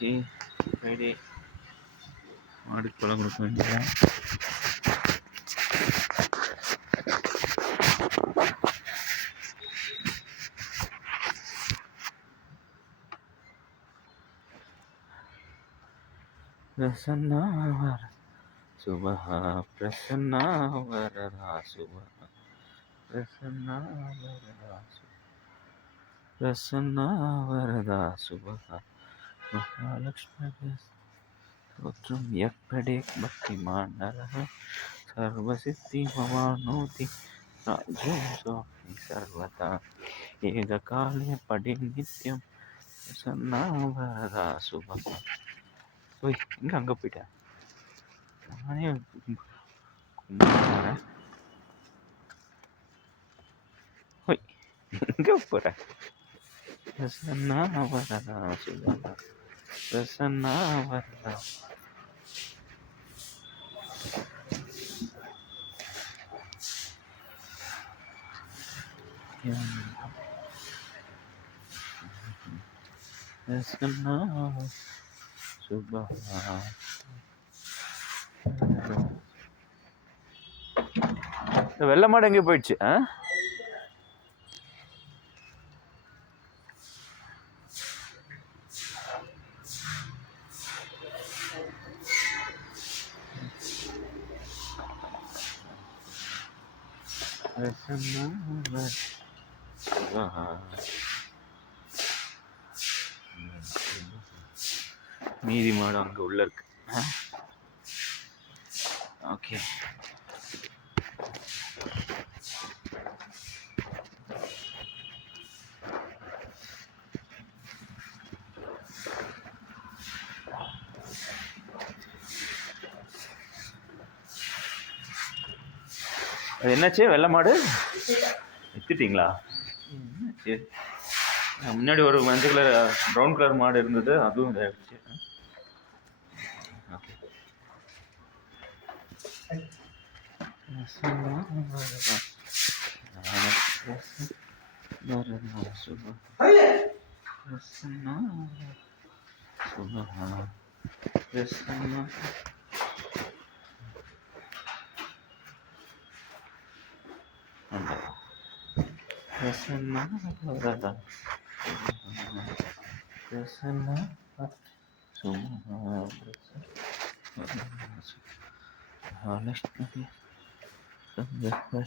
Okay, Friday மாடுக்கு பழம் கொடுக்க வேண்டியதான். பிரசன்னா வர சுபஹா, பிரசன்னா வரதா சுபஹா, பிரசன்னா வரதா சுபஹா, பிரசன்னா வரதா சுபஹா, மகாலட்சுமி स्तोत्रम यक्पडे भक्तिमान नरः सर्वसिद्धि मवाप्नोति राज्यं स्वामी सर्वदा एककाले पडे नित्यं प्रसन्ना वरदा सुभगा. ஓய், எங்க அங்கே போயிட்டேன் நானே கும்பிட்றேன். ஓய், எங்கே போகிறேன்? பிரசன்னா வரதா சுபகா, பிரசன்னா வரதா. பிரசன்னா சுபகா. வெள்ளை மாடு எங்கே போயிடுச்சு? மீதி மாடு அங்கே உள்ள இருக்கு. ஓகே, அது என்னாச்சு? வெள்ளை மாடு வித்துட்டீங்களா? என்னாச்சு? முன்னாடி ஒரு மஞ்சள் கலர் ப்ரௌன் கலர் மாடு இருந்தது, அதுவும் இதாகிடுச்சு. ஓகே, பிரசன்னா வரதா பிரசன்னா மகாலட்சுமி सर्वदा